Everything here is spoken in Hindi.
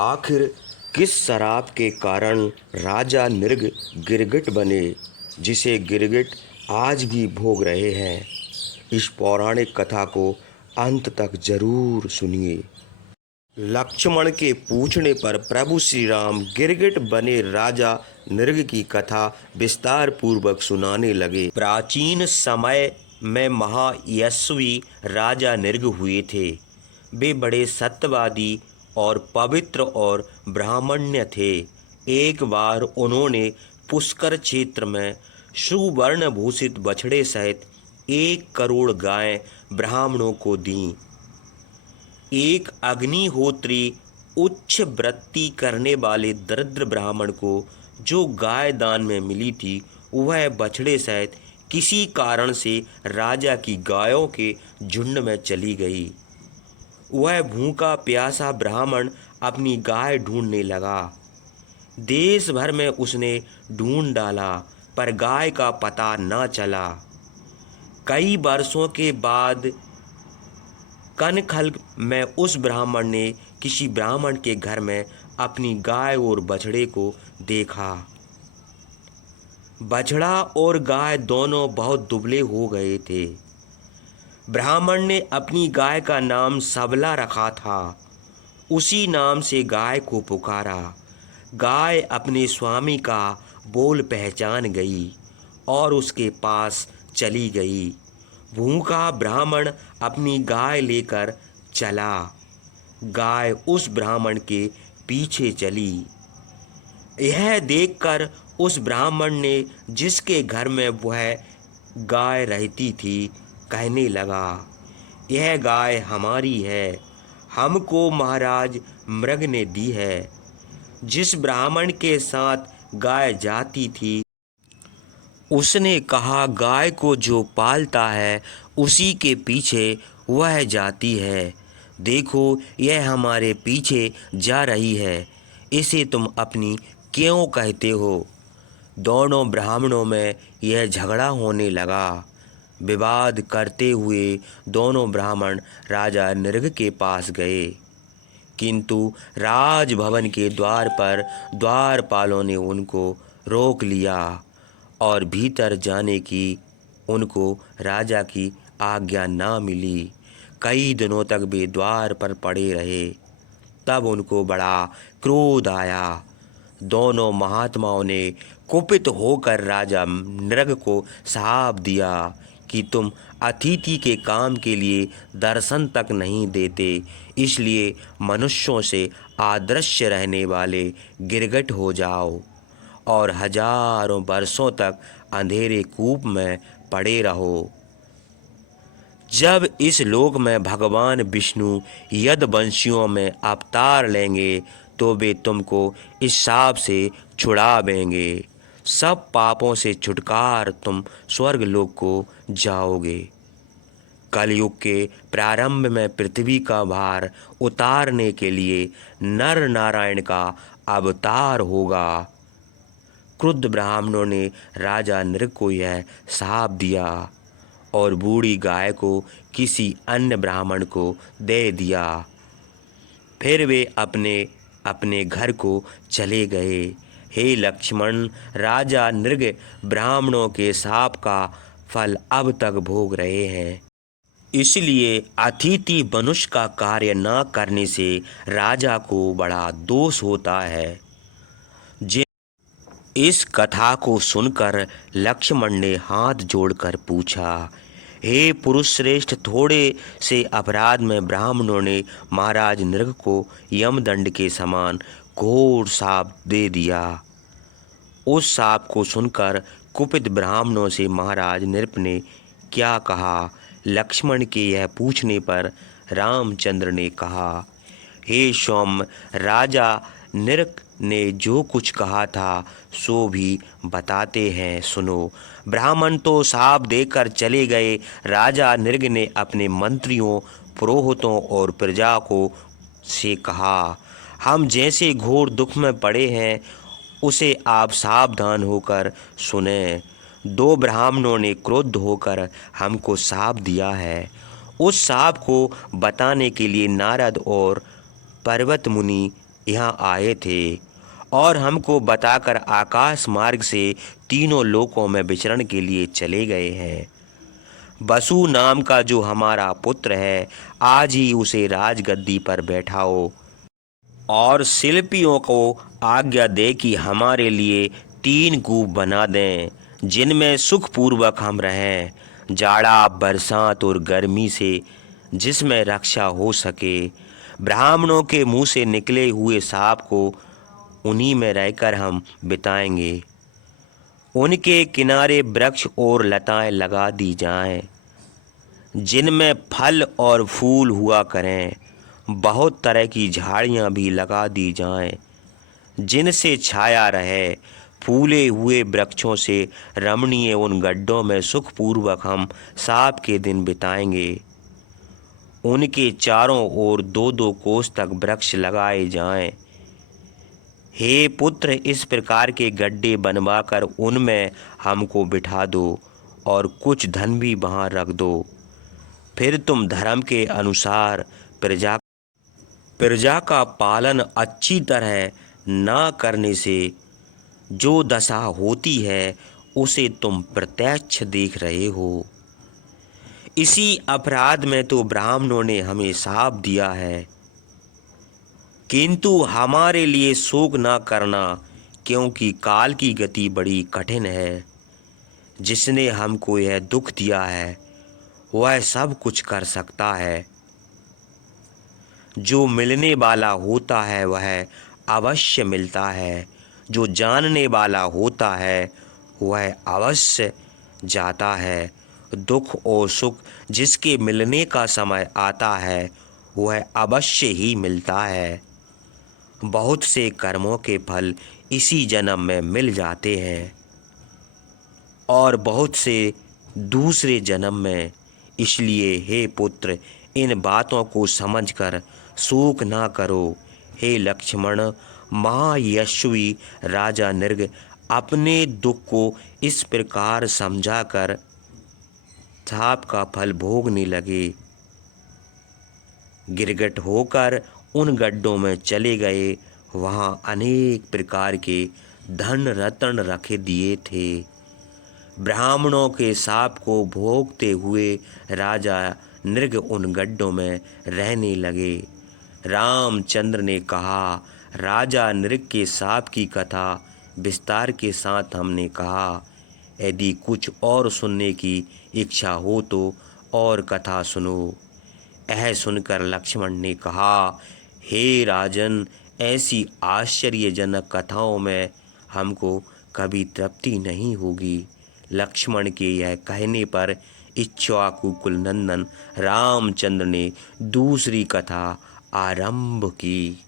आखिर किस शराब के कारण राजा नृग गिरगिट बने, जिसे गिरगिट आज भी भोग रहे हैं। इस पौराणिक कथा को अंत तक जरूर सुनिए। लक्ष्मण के पूछने पर प्रभु श्री राम गिरगिट बने राजा नृग की कथा विस्तार पूर्वक सुनाने लगे। प्राचीन समय में महायशस्वी राजा नृग हुए थे। वे बड़े सत्यवादी और पवित्र और ब्राह्मण्य थे। एक बार उन्होंने पुष्कर क्षेत्र में सुवर्ण भूषित बछड़े सहित 1 करोड़ गायें ब्राह्मणों को दीं। एक अग्निहोत्री उच्च वृत्ति करने वाले दरिद्र ब्राह्मण को जो गाय दान में मिली थी, वह बछड़े सहित किसी कारण से राजा की गायों के झुंड में चली गई। वह भूखा प्यासा ब्राह्मण अपनी गाय ढूंढने लगा। देश भर में उसने ढूंढ डाला, पर गाय का पता न चला। कई वर्षों के बाद कनखल में उस ब्राह्मण ने किसी ब्राह्मण के घर में अपनी गाय और बछड़े को देखा। बछड़ा और गाय दोनों बहुत दुबले हो गए थे। ब्राह्मण ने अपनी गाय का नाम सबला रखा था। उसी नाम से गाय को पुकारा। गाय अपने स्वामी का बोल पहचान गई और उसके पास चली गई। भूखा ब्राह्मण अपनी गाय लेकर चला। गाय उस ब्राह्मण के पीछे चली। यह देखकर उस ब्राह्मण ने, जिसके घर में वह गाय रहती थी, कहने लगा, यह गाय हमारी है, हमको महाराज मृग ने दी है। जिस ब्राह्मण के साथ गाय जाती थी, उसने कहा, गाय को जो पालता है उसी के पीछे वह जाती है। देखो, यह हमारे पीछे जा रही है, इसे तुम अपनी क्यों कहते हो? दोनों ब्राह्मणों में यह झगड़ा होने लगा। विवाद करते हुए दोनों ब्राह्मण राजा नृग के पास गए, किंतु राजभवन के द्वार पर द्वारपालों ने उनको रोक लिया और भीतर जाने की उनको राजा की आज्ञा ना मिली। कई दिनों तक वे द्वार पर पड़े रहे। तब उनको बड़ा क्रोध आया। दोनों महात्माओं ने कुपित होकर राजा नृग को शाप दिया कि तुम अतिथि के काम के लिए दर्शन तक नहीं देते, इसलिए मनुष्यों से अदृश्य रहने वाले गिरगिट हो जाओ और हजारों वर्षों तक अंधेरे कूप में पड़े रहो। जब इस लोक में भगवान विष्णु यदुवंशियों में अवतार लेंगे, तो वे तुमको इस शाप से छुड़ावेंगे। सब पापों से छुटकार तुम स्वर्ग लोक को जाओगे। कलयुग के प्रारंभ में पृथ्वी का भार उतारने के लिए नर नारायण का अवतार होगा। क्रुद्ध ब्राह्मणों ने राजा नृग को यह शाप दिया और बूढ़ी गाय को किसी अन्य ब्राह्मण को दे दिया। फिर वे अपने अपने घर को चले गए। हे लक्ष्मण, राजा नृग ब्राह्मणों के शाप का फल अब तक भोग रहे हैं। इसलिए अतिथि मनुष्य का कार्य न करने से राजा को बड़ा दोष होता है। इस कथा को सुनकर लक्ष्मण ने हाथ जोड़कर पूछा, हे पुरुष श्रेष्ठ, थोड़े से अपराध में ब्राह्मणों ने महाराज नृग को यमदंड के समान घोर शाप दे दिया। उस शाप को सुनकर कुपित ब्राह्मणों से महाराज नृप ने क्या कहा? लक्ष्मण के यह पूछने पर रामचंद्र ने कहा, हे सौम्य, राजा नृग ने जो कुछ कहा था सो भी बताते हैं, सुनो। ब्राह्मण तो शाप देकर चले गए। राजा नृग ने अपने मंत्रियों, पुरोहितों और प्रजा को से कहा, हम जैसे घोर दुख में पड़े हैं, उसे आप सावधान होकर सुने। 2 ब्राह्मणों ने क्रुद्ध होकर हमको शाप दिया है। उस शाप को बताने के लिए नारद और पर्वत मुनि यहाँ आए थे और हमको बताकर आकाश मार्ग से तीनों लोकों में विचरण के लिए चले गए हैं। वसु नाम का जो हमारा पुत्र है, आज ही उसे राजगद्दी पर बैठाओ और शिल्पियों को आज्ञा दे कि हमारे लिए 3 कूप बना दें, जिनमें सुखपूर्वक हम रहें, जाड़ा बरसात और गर्मी से जिसमें रक्षा हो सके। ब्राह्मणों के मुंह से निकले हुए साप को उन्हीं में रहकर हम बिताएंगे। उनके किनारे वृक्ष और लताएं लगा दी जाएं, जिनमें फल और फूल हुआ करें। बहुत तरह की झाड़ियां भी लगा दी जाएं, जिनसे छाया रहे। फूले हुए वृक्षों से रमणीय उन गड्ढों में सुखपूर्वक हम साप के दिन बिताएंगे। उनके चारों ओर 2-2 कोस तक वृक्ष लगाए जाएं। हे पुत्र, इस प्रकार के गड्ढे बनवाकर उनमें हमको बिठा दो और कुछ धन भी वहाँ रख दो। फिर तुम धर्म के अनुसार प्रजा का पालन अच्छी तरह ना करने से जो दशा होती है, उसे तुम प्रत्यक्ष देख रहे हो। इसी अपराध में तो ब्राह्मणों ने हमें शाप दिया है, किंतु हमारे लिए शोक ना करना, क्योंकि काल की गति बड़ी कठिन है। जिसने हमको यह दुख दिया है, वह सब कुछ कर सकता है। जो मिलने वाला होता है वह अवश्य मिलता है, जो जानने वाला होता है वह अवश्य जाता है। दुख और सुख जिसके मिलने का समय आता है, वह अवश्य ही मिलता है। बहुत से कर्मों के फल इसी जन्म में मिल जाते हैं और बहुत से दूसरे जन्म में। इसलिए हे पुत्र, इन बातों को समझकर शोक ना करो। हे लक्ष्मण, महायशस्वी राजा नृग अपने दुख को इस प्रकार समझाकर शाप का फल भोगने लगे। गिरगिट होकर उन गड्ढों में चले गए। वहाँ अनेक प्रकार के धन रत्न रखे दिए थे। ब्राह्मणों के शाप को भोगते हुए राजा नृग उन गड्ढों में रहने लगे। रामचंद्र ने कहा, राजा नृग के शाप की कथा विस्तार के साथ हमने कहा। यदि कुछ और सुनने की इच्छा हो तो और कथा सुनो। यह सुनकर लक्ष्मण ने कहा, हे राजन, ऐसी आश्चर्यजनक कथाओं में हमको कभी तृप्ति नहीं होगी। लक्ष्मण के यह कहने पर इक्ष्वाकु कुलनंदन रामचंद्र ने दूसरी कथा आरंभ की।